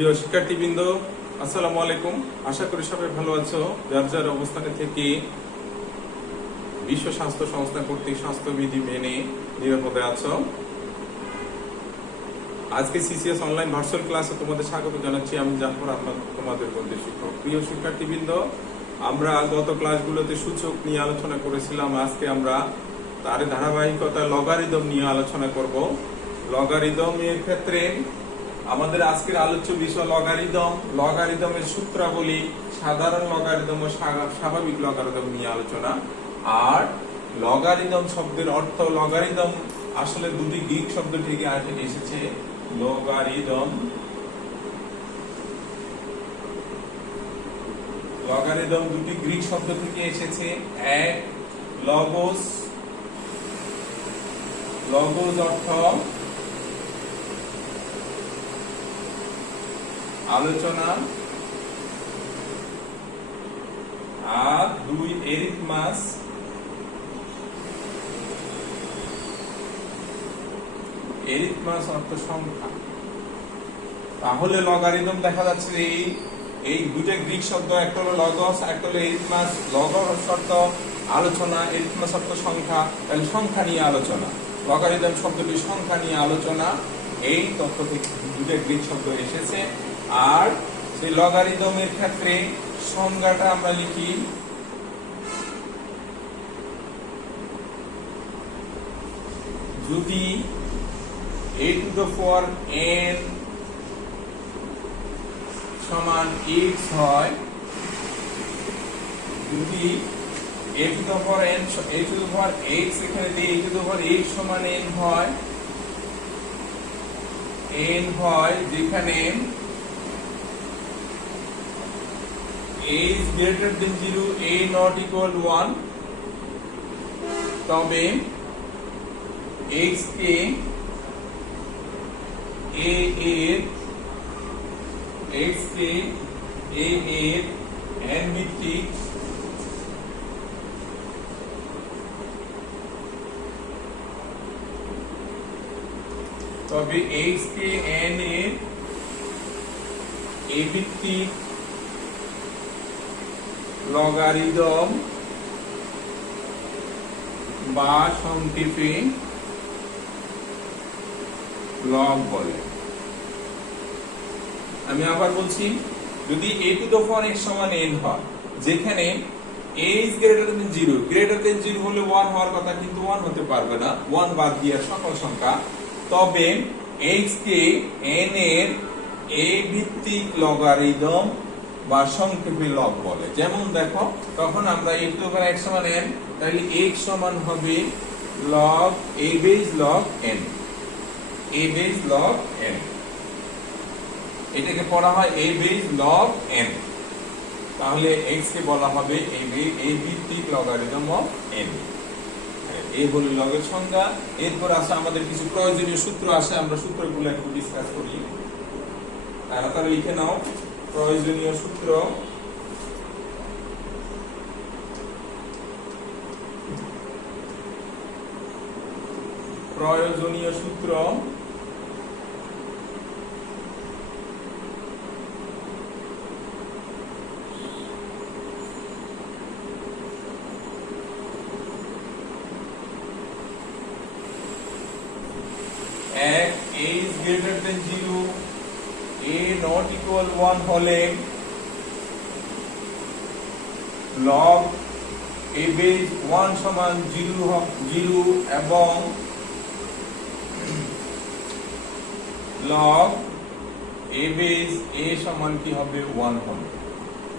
প্রিয় শিক্ষার্থীবৃন্দ, আসসালামু আলাইকুম। আশা করি সবাই ভালো আছো। যার যার অবস্থানে থেকে বিশ্ব স্বাস্থ্য সংস্থা কর্তৃক স্বাস্থ্যবিধি মেনে নিরাপদে আছো। আজকে সিসিএস অনলাইন ভার্চুয়াল ক্লাসে তোমাদের স্বাগত জানাচ্ছি। আমি জাফর আহমদ, তোমাদের গণিত শিক্ষক। প্রিয় শিক্ষার্থীবৃন্দ, আমরা গত ক্লাসগুলোতে সূচক নিয়ে আলোচনা করেছিলাম। আজকে আমরা তার ধারাবাহিকতা লগারিদম নিয়ে আলোচনা করব। লগারিদমের ক্ষেত্রে আমাদের আজকের আলোচ্য বিষয় লগারিদম, লগারিদমের সূত্রাবলী, সাধারণ লগারিদম ও স্বাভাবিক লগারিদম নিয়ে আলোচনা। আর লগারিদম শব্দের অর্থ, লগারিদম আসলে দুটি গ্রিক শব্দ থেকে এসেছে। লগারিদম, লগারিদম দুটি গ্রিক শব্দ থেকে এসেছে। এক লগোস, লগোস অর্থ আলোচনা, আর দুই এরিথমাস, এরিথমাস অর্থ সংখ্যা। তাহলে লগারিদম দেখা যাচ্ছে এই দুটো গ্রিক শব্দ, একটা হলো লগস, একটা হলো এরিথমাস। লগস অর্থ আলোচনা, এরিথমাস অর্থ সংখ্যা। তাহলে সংখ্যা নিয়ে আলোচনা, লগারিদম শব্দটি সংখ্যা নিয়ে আলোচনা। এই তথ্য থেকে দুটো গ্রিক শব্দ এসেছে। আর সেই লগারিদমের ক্ষেত্রে সংজ্ঞাটা আমরা লিখি যদি a to the power n সমান x হয়, যদি a to the power n, a to the power x এখানে দিয়ে a to the power x সমান n হয়, n হয় যেখানে a is greater than 0, a not equal 1, তবে x কে a এর n ভিত্তিক তবে x কে n এর a ভিত্তিক লগারিদম বা সংক্ষেপে লগ বলে। আমি আবার বলছি, যদি a to the power x সমান n হয়, যেখানে a is greater than 0, greater than 0 হলে 1 হওয়ার কথা, কিন্তু 1 হতে পারবে না, 1 বাদ দিয়ে সকল সংখ্যা, তবে x কে n এর a ভিত্তিক লগারিদম বা সংক্ষেপে লগ বলে। যেমন দেখো, তখন আমরা a to the power x সমান n, তাহলে x সমান হবে log a base log n, a base log n, এটাকে পড়া হয় a base log n। তাহলে x কে বলা হবে a ভিত্তিক লগারিদম অফ n। এই হলো লগের সংজ্ঞা। এরপর আছে আমাদের কিছু প্রয়োজনীয় সূত্র আছে, আমরা সূত্রগুলো একটু ডিসকাস করি। তাড়াতাড়ি লিখে নাও প্রয়োজনীয় সূত্র। প্রয়োজনীয় সূত্র এক, a is greater than 0, a not equal 1 হলে log a base 1 সমান 0 এবং log a base a সমান কি হবে, 1 হবে।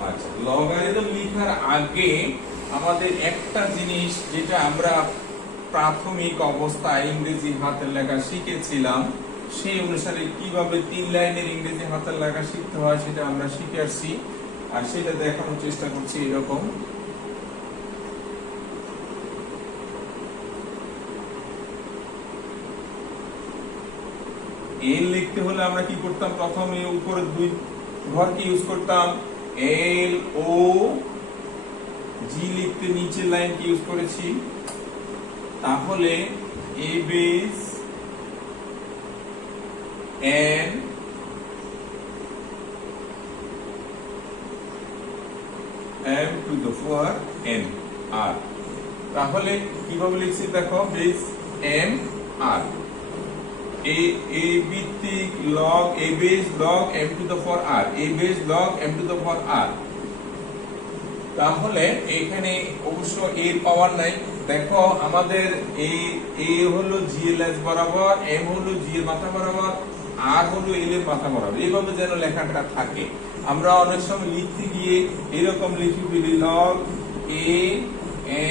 আচ্ছা, লগারিদম লেখার আগে আমাদের একটা জিনিস, যেটা আমরা প্রাথমিক অবস্থায় ইংরেজি হাতের লেখা শিখেছিলাম, সেই অনুসারে কিভাবে 3 লাইনের ইংরেজি হাতের লেখা শিখতে হয় সেটা আমরা শিখে আসছি। আর সেটা দেখানোর চেষ্টা করছি। এরকম এল লিখতে হলে আমরা কি করতাম, প্রথমে উপরে দুই ঘরকে ইউজ করতাম, এল ও জি লিখতে নিচের লাইনকে ইউজ করেছি। তাহলে a base n two the power n r। তাহলে কিভাবে লিখছি দেখো, বেস m r a ভিত্তিক log a base log m to the power r, a base log m to the power r। তাহলে এখানে অবশ্য এর পাওয়ার নাই। দেখো আমাদের এ হলো জিএলএস বরাবর, এম হলো জি এর মাথা বরাবর, আর হলো এল এর মাথা বরাবর, এইভাবে যেন লেখাটা থাকে। আমরা অনেক সময় লিখতে গিয়ে এরকম লিখি ফেলি লগ এ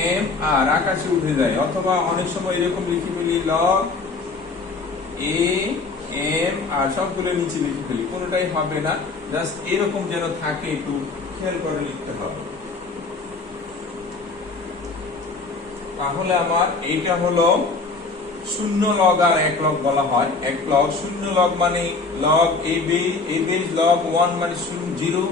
এম আর, আকাশে উঠে যায়, অথবা অনেক সময় এরকম লিখি ফেলি লগ এ এম আর, সবগুলো নিচে লিখে ফেলি, কোনোটাই হবে না। জাস্ট এরকম যেন থাকে, একটু খেয়াল করে লিখতে হবে। তাহলে আমার এইটা হলো শূন্য লগ আর এক লগ বলা হয়। এক লগ, শূন্য লগ মানে লগ এ বেস লগ 1 মানে 0,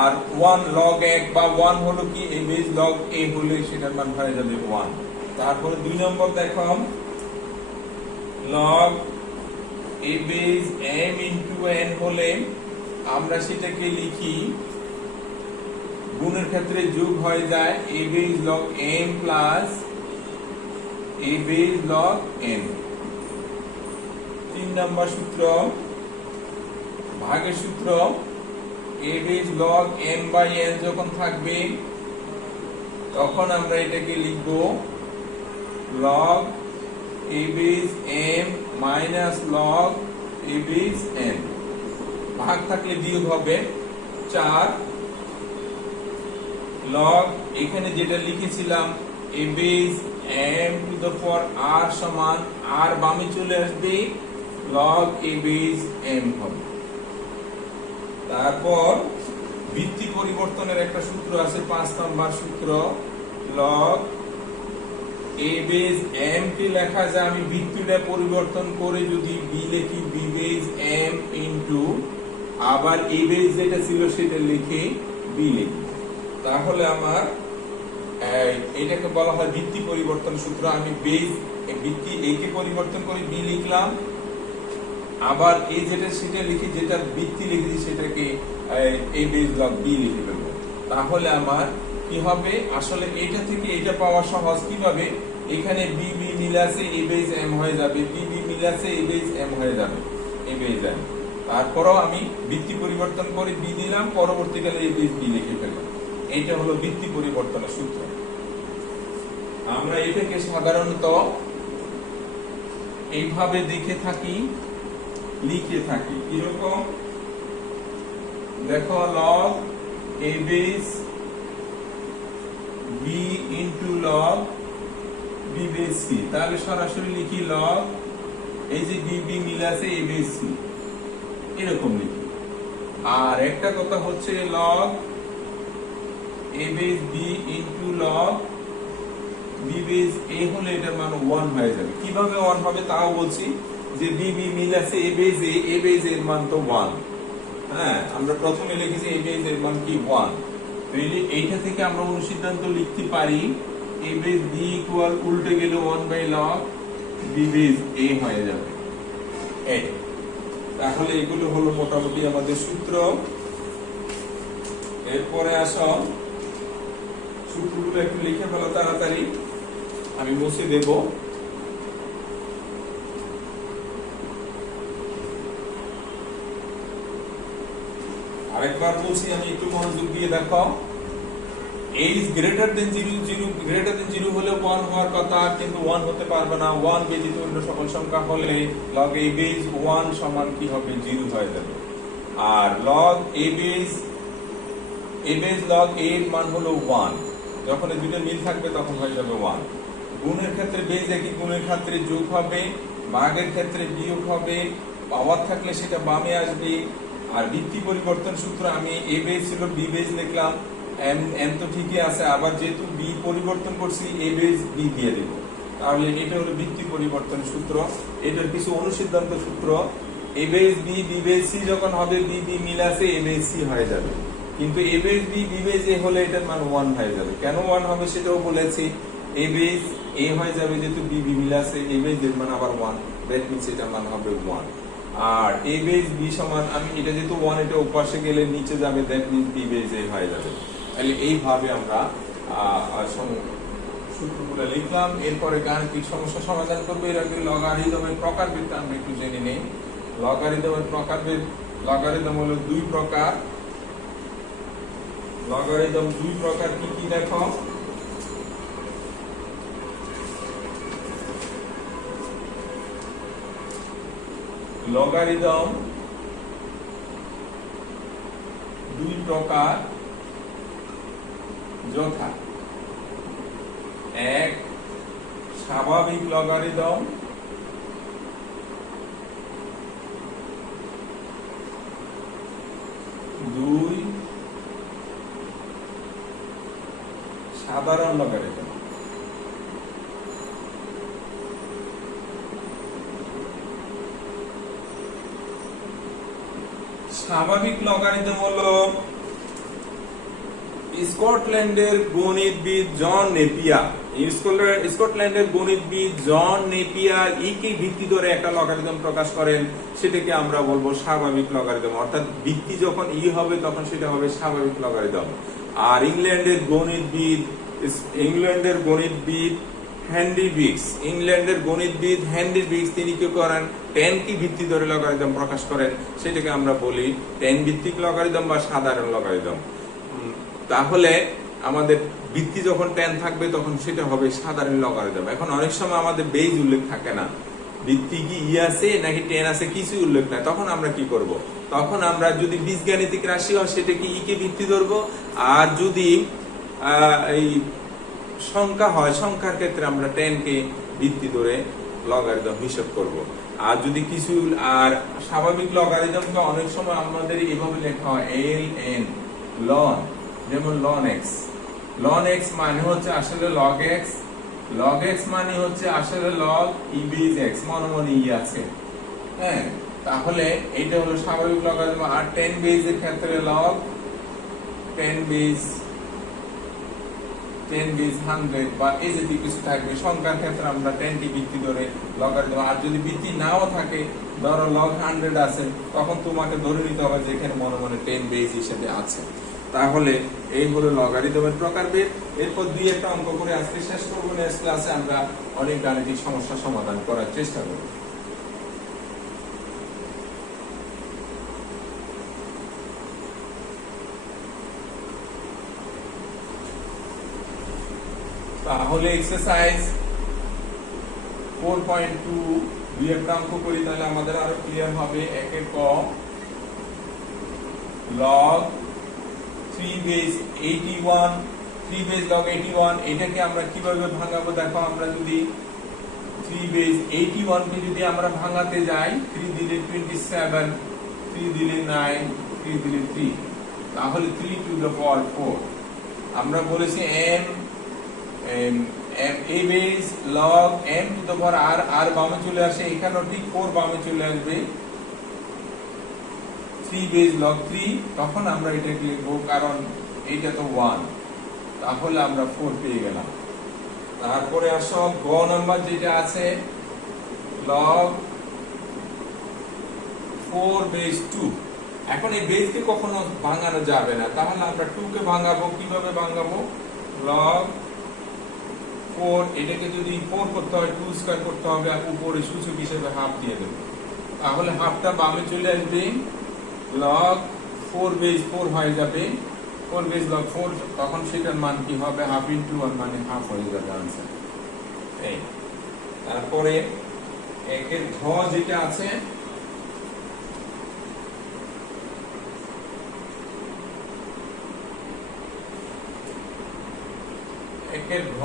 আর 1 লগ 1 বা 1 হলো কি এ বেস লগ এ হলে সেটার মান হয়ে যাবে 1। তারপরে 2 নম্বর দেখো, লগ এ বেস m ইনটু n হলে আমরা সেটাকে লিখি, গুণের ক্ষেত্রে যোগ হয়ে যায় a base log m plus a base log n। 3 নম্বর সূত্র, ভাগের সূত্র, a base log m by n যখন থাকবে তখন আমরা এটাকে লিখব log a base m minus log a base n। ভাগ থাকলে বিয়োগ হবে 4 log, এখানে যেটা লিখেছিলাম a base m to the power r সমান r বামে চলে আসবে, log a বেস m হবে। তারপর ভিত্তি পরিবর্তনের একটা সূত্র আছে, 5 নম্বর সূত্র, log a বেস m কে লেখা যায়, আমি ভিত্তিটা পরিবর্তন করে যদি b লিখি b বেস m ইনটু আবার a বেস যেটা ছিল সেটা লিখে b লিখি, তাহলে আমার এটাকে বলা হয় ভিত্তি পরিবর্তন সূত্র। আমি বেস ভিত্তি a কে পরিবর্তন করে b লিখলাম, আবার এই যেটা সেটা লিখি, যেটা ভিত্তি লিখেছি সেটাকে a বেস log b লিখে দেব। তাহলে আমার কি হবে, আসলে এটা থেকে এটা পাওয়া সহজ। কিভাবে, এখানে b b মিল আছে, a বেস m হয়ে যাবে, b b মিল আছে, a বেস m হয়ে যাবে, a বেস m। তারপরও আমি ভিত্তি পরিবর্তন করে b দিলাম, পরবর্তীকালে a বেস b লিখে ফেললাম। এইটা হলো ভিত্তি পরিবর্তনের সূত্র। আমরা এটাকে সাধারণত এইভাবে দেখে থাকি, লিখে থাকি। কিরকম দেখো, log a base b into log b base c, তাহলে সরাসরি লিখি log এই যে b b মিল আছে a বেস c, এরকম লিখি। আর একটা কথা হচ্ছে log a base b into log b base a হলে এটার মান 1 হয়ে যাবে। কিভাবে 1 হবে তাও বলছি, যে b b মিল আছে a বেস এর মান তো 1। হ্যাঁ, আমরা প্রথমে লিখেছি a বেস এর মান কি 1। তাহলে এইটা থেকে আমরা অনুসিদ্ধান্ত লিখতে পারি a বেস b ইকুয়াল উল্টে গেলে 1 by log b base a হয়ে যাবে। এই তাহলে এগুলো হলো মোটামুটি আমাদের সূত্র। এরপরে আসো, সূত্রগুলো একটু লিখে ফেলো তাড়াতাড়ি, আমি মুছে দেব। আরেকবার বলছি, আমি একটু মনোযোগ দিয়ে দেখো। a is greater than 0, greater than 0 হলে 1 হওয়ার কথা, কিন্তু 1 হতে পারবে না। 1 ব্যতীত অন্য সকল সংখ্যা হলে log a বেস 1 সমান কি হবে, 0 হয়ে যাবে। আর log a base log a এর মান হলো 1, যখন এই দুটো মিল থাকবে তখন হয়ে যাবে 1। গুণের ক্ষেত্রে বেস একই, গুণের ক্ষেত্রে যোগ হবে, ভাগের ক্ষেত্রে বিয়োগ হবে, পাওয়ার থাকলে সেটা বামে আসবে। আর ভিত্তি পরিবর্তন সূত্র, আমি a বেস ছিল b বেস লিখলাম, m তো ঠিকই আছে, আবার যেহেতু b পরিবর্তন করছি a বেস b দিয়ে দেব। তাহলে এটা হলো ভিত্তি পরিবর্তন সূত্র। এটার কিছু অনুসিদ্ধান্ত সূত্র, a base b base c যখন হবে, b b মিল আছে, a বেস c হয়ে যাবে। কিন্তু a base b base a হলে এটার মান 1 হয়ে যাবে। কেন 1 হবে সেটাও বলেছি, a বেস a হয়ে যাবে যেহেতু b b মিল আছে, a বেস এর মান আবার 1, দ্যাট মিন্স এটার মান হবে 1। আর a বেস b সমান, আমি এটা যেহেতু 1, এটা ওপাশে গেলে নিচে যাবে, that means b base a হয়ে যাবে। তাহলে এইভাবে আমরা সূত্রগুলো লিখলাম। এরপরে গাণিতিক সমস্যা সমাধান করবো। এর আগে লগারিদমের প্রকারভেদ আমরা একটু জেনে নেই। লগারিদমের প্রকারভেদ, লগারিদম হলো দুই প্রকার। লগারিদম দুই প্রকার, কি কি দেখো। লগারিদম দুই প্রকার, যথা এক স্বাভাবিক লগারিদম, দুই সাধারণ লগারিদম। স্বাভাবিক লগারিদম হলো স্কটল্যান্ডের গণিতবিদ জন নেপিয়ার, স্কটল্যান্ডের গণিতবিদ জন নেপিয়ার ইকে ভিত্তি ধরে একটা লগারিদম প্রকাশ করেন, সেটাকে আমরা বলবো স্বাভাবিক লগারিদম। অর্থাৎ ভিত্তি যখন হবে তখন সেটা হবে স্বাভাবিক লগারিদম। আর ইংল্যান্ডের গণিতবিদ হেনরি বিক্স তিনি কি করেন, টেন কি ভিত্তি ধরে লগারিদম প্রকাশ করেন, সেটাকে আমরা বলি টেন ভিত্তিক লগারিদম বা সাধারণ লগারিদম। তাহলে আমাদের ভিত্তি যখন টেন থাকবে তখন সেটা হবে সাধারণ লগারিদম। এখন অনেক সময় আমাদের বেজ উল্লেখ থাকে না, ভিত্তি কি আছে নাকি টেন আছে কিছু উল্লেখ নাই, তখন আমরা কি করব, তখন আমরা যদি বীজগাণিতিক রাশি হয় সেটাকে কে ভিত্তি ধরবো, আর যদি এই সংখ্যা হয় সংখ্যার ক্ষেত্রে আমরা টেন কে ভিত্তি ধরে লগারিদম হিসাব করব। আর যদি কিছু আর স্বাভাবিক লগারিদমকে অনেক সময় আমাদের এইভাবে লেখা হয় এল এন লন, যেমন লন এক্স। লন এক্স মানে হচ্ছে আসলে লগ এক্স, লগ এক্স মানে হচ্ছে আসলে লগ ই বেজ এক্স, মনে মনে ই আছে। হ্যাঁ, তাহলে এটা হলো স্বাভাবিক লগারিদম। আর 10 বেজ এর ক্ষেত্রে লগ 10 বেজ 100 বা এই যে কিছু থাকবে। সংখ্যার ক্ষেত্রে আমরা 10 টি ভিত্তি ধরে লগারিদম। আর যদি ভিত্তি নাও থাকে, ধরো লগ 100 আছে, তখন তোমাকে ধরে নিতে হবে যে এখানে মনে মনে 10 বেজ হিসেবে আছে। তাহলে এই হলো লগারিদমের প্রকারভেদ। এরপর দুই একটা অঙ্ক করে আজকে শেষ করবো। নেক্সট ক্লাসে আমরা অনেক গাণিতিক সমস্যা সমাধান করার চেষ্টা করব। তাহলে এক্সারসাইজ 4.2 দুই একটা অঙ্ক করি, তাহলে আমাদের আরো ক্লিয়ার হবে। একের ক লগ 3 বেজ 81, 3 বেজ লগ 81, এটাকে আমরা কিভাবে ভাঙাবো দেখো। আমরা যদি 3 বেজ 81 কে যদি আমরা ভাঙাতে যাই, 3 দিলে 27, 3 দিলে 9, 3 দিলে 3, তাহলে 3 টু দ্য পাওয়ার 4। আমরা বলেছি a base log m to the power r, r বামে চলে আসে, এখানেও ঠিক 4 বামে চলে আসবে। 3 বেজ লগ 3, তখন আমরা এটাকে লিখবো, কারণ এইটা তো 1, তাহলে আমরা 4 পেয়ে গেলাম। তারপরে আসো গ নাম্বার যেটা আছে লগ 4 বেজ 2। এখন এই বেজকে কখনো ভাঙানো যাবে না, তাহলে আমরা 2 কে ভাঙাবো। কিভাবে ভাঙাবো, লগ 4, এটাকে যদি 4 করতে হয় 2 স্কয়ার করতে হবে, আর উপরে সূচক হিসেবে হাফ দিয়ে দেব, তাহলে হাফটা বামে চলে আসবে। লগ 4 বেজ 4 হয়ে যাবে, 4 বেজ লগ 4, তখন সেটার মান কি হবে, হাফ ইনটু 1 মানে হাফ হয়ে যাবে आंसर। এই তারপরে একের ঘ যেটা আছে, একের ঘ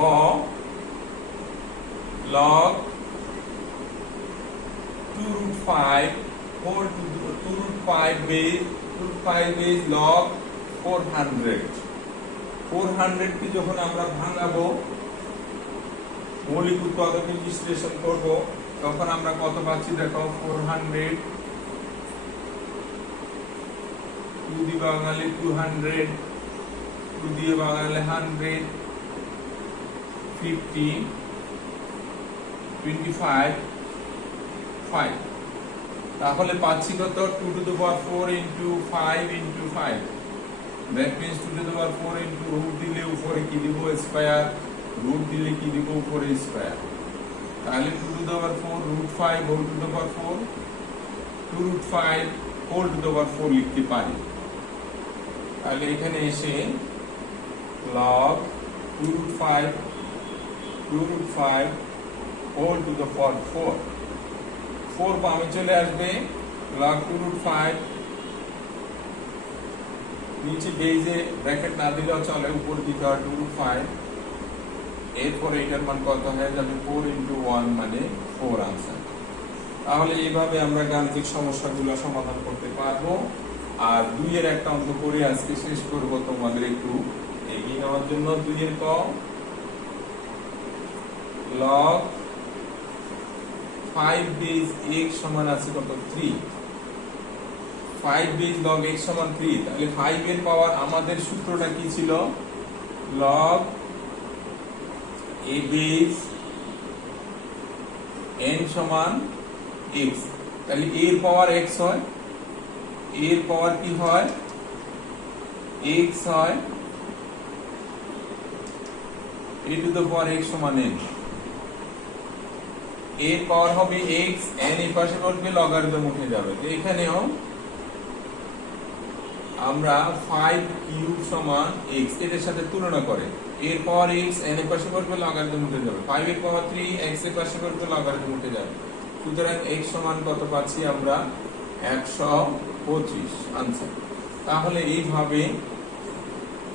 log 2√5 2√5 base log 400 কে যখন আমরা ভাঙাবো, মৌলিক উৎপাদকের বিশ্লেষণ করব, তখন আমরা কত পাচ্ছি দেখো। 400 2 দিয়ে ভাঙালে 200, 2 দিয়ে ভাঙালে 100, 50, 25, 5, তাহলে পাচ্ছি কত, 2 to the power 4 into 5 into 5, that means 2 to the power 4 into root দিলে উপরে কি দিব স্কয়ার, রুট দিলে কি দিব উপরে স্কয়ার। তাহলে 2 to the power 4 root 5 whole to the power 4, 2 root 5 whole to the power 4 লিখতে পারি। তাহলে এখানে এসে log 2 root 5 whole to the power 4, 4 বামে চলে আসবে, log 2 root 5 নিচে বেজে ব্র্যাকেট না দিলেও চলে, উপর দিতে হয় 2 root 5, এরপরে এটার মান কত হয়ে যাবে 4 into 1 মানে 4 আনসার। তাহলে এইভাবে আমরা গাণিতিক সমস্যাগুলো সমাধান করতে পারবো। আর 2 এর একটা অঙ্ক করে আজকে শেষ করব তোমাদের একটু এগিয়ে নেওয়ার জন্য। 2 এর ক log 5 base x সমান আছে কত 3, 5 base log x সমান 3। তাহলে 5 এর পাওয়ার আমাদের সূত্রটা কি ছিল, log a base n সমান x। তাহলে a এর পাওয়ার x হয়, a এর পাওয়ার কি হয় x হয়, a two the power x সমান n, এর পাওয়ার হবে x, n এর পাশে বসবে লগারিদম উঠে যাবে। তো এখানেও আমরা 5 কিউব সমান x এর সাথে তুলনা করে, এর পাওয়ার x, n এর পাশে বসবে লগারিদম উঠে যাবে, 5 এর পাওয়ার 3 x এর পাশে বসবে লগারিদম উঠে যাবে। সুতরাং x সমান কত পাচ্ছি আমরা 125 আনসার। তাহলে এইভাবে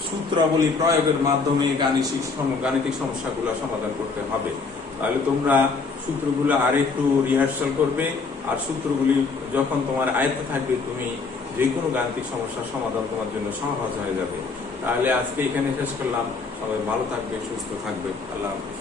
সূত্রাবলী প্রয়োগের মাধ্যমে গাণিতিক সমস্যাগুলো সমাধান করতে হবে। তাহলে তোমরা সূত্রগুলো আরেকটু রিহার্সাল করবে, আর সূত্রগুলি যখন তোমার আয়ত্তে থাকবে তুমি যে কোনো গাণিতিক সমস্যার সমাধান তোমার জন্য সহজ হয়ে যাবে। তাহলে আজকে এখানে শেষ করলাম। সবাই ভালো থাকবে, সুস্থ থাকবে। আল্লাহ হাফেজ।